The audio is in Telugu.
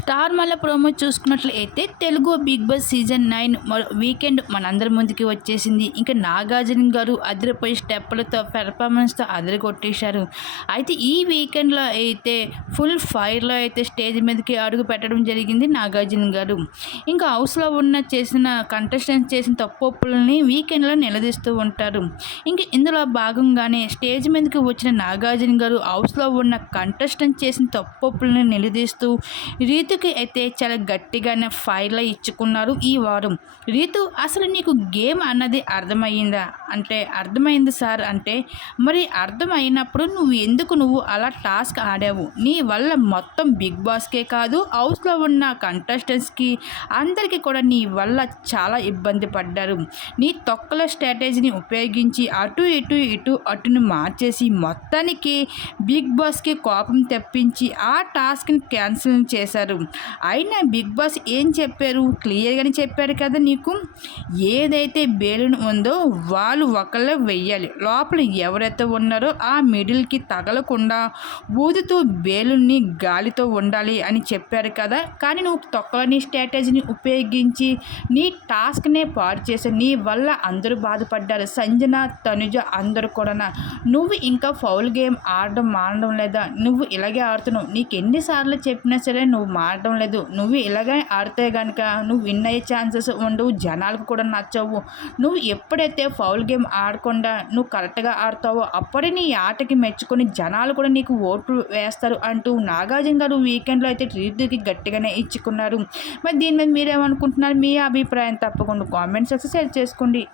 స్టార్ మళ్ళీ ప్రోమో చూసుకున్నట్లయితే Telugu Bigg Boss season 9 weekend మనందరి ముందుకి వచ్చేసింది. ఇంకా నాగార్జున గారు అదిరిపోయి స్టెప్పులతో పెర్ఫార్మెన్స్తో అదిరికొట్టేశారు. అయితే ఈ వీకెండ్లో అయితే ఫుల్ ఫైర్లో అయితే స్టేజ్ మీదకి అడుగు పెట్టడం జరిగింది నాగార్జున గారు. ఇంకా హౌస్లో చేసిన కంటెస్టెంట్స్ చేసిన తప్పులని వీకెండ్లో నిలదీస్తూ ఉంటారు. ఇంక ఇందులో భాగంగానే స్టేజ్ మీదకి వచ్చిన నాగార్జున గారు హౌస్లో ఉన్న కంటెస్టెంట్ చేసిన తప్పులని నిలదీస్తూ రీతుకి అయితే చాలా గట్టిగానే ఫైర్లో ఇచ్చుకున్నారు ఈ వారం. రీతు, అసలు నీకు గేమ్ అన్నది అర్థమయ్యిందా అంటే అర్థమైంది సార్ అంటే, మరి అర్థమైనప్పుడు నువ్వు అలా టాస్క్ ఆడావు? నీ వల్ల మొత్తం బిగ్ బాస్కే కాదు హౌస్లో ఉన్న కంటెస్టెంట్స్కి అందరికీ కూడా నీ వల్ల చాలా ఇబ్బంది పడ్డారు. నీ తొక్కల స్ట్రాటజీని ఉపయోగించి ఇటు అటును మార్చేసి మొత్తానికి బిగ్ బాస్కి కోపం తెప్పించి ఆ టాస్క్ని క్యాన్సిల్ చేశారు. అయినా బిగ్ బాస్ ఏం చెప్పారు? క్లియర్గానే చెప్పారు కదా నీకు. ఏదైతే బేలును ఉందో వాళ్ళు ఒకళ్ళే వెయ్యాలి, లోపల ఎవరైతే ఉన్నారో ఆ మిడిల్కి తగలకుండా ఊదుతూ బేలుని గాలితో ఉండాలి అని చెప్పారు కదా. కానీ నువ్వు తొక్కలని స్ట్రాటజీని ఉపయోగించి నీ టాస్క్నే పాడు చేసి నీ వల్ల అందరూ బాధపడ్డారు. సంజన, తనుజ అందరూ కూడా. నువ్వు ఇంకా ఫౌల్ గేమ్ ఆడడం మానడం లేదా? నువ్వు ఇలాగే ఆడుతున్నావు. నీకు ఎన్నిసార్లు చెప్పినా సరే నువ్వు మారడం లేదు. నువ్వు ఇలాగే ఆడితే కనుక నువ్వు విన్ అయ్యే ఛాన్సెస్ ఉండవు, జనాలకు కూడా నచ్చవు. నువ్వు ఎప్పుడైతే ఫౌల్ గేమ్ ఆడకుండా నువ్వు కరెక్ట్గా ఆడతావో అప్పుడే నీ ఆటకి మెచ్చుకొని జనాలు కూడా నీకు ఓట్లు వేస్తారు అంటూ నాగార్జున గారు వీకెండ్లో అయితే రీతుకి గట్టిగానే ఇచ్చుకున్నారు. మరి దీని మీద మీరేమనుకుంటున్నారు? మీ అభిప్రాయం తప్పకుండా కామెంట్ సెక్షన్ షేర్ చేసుకోండి.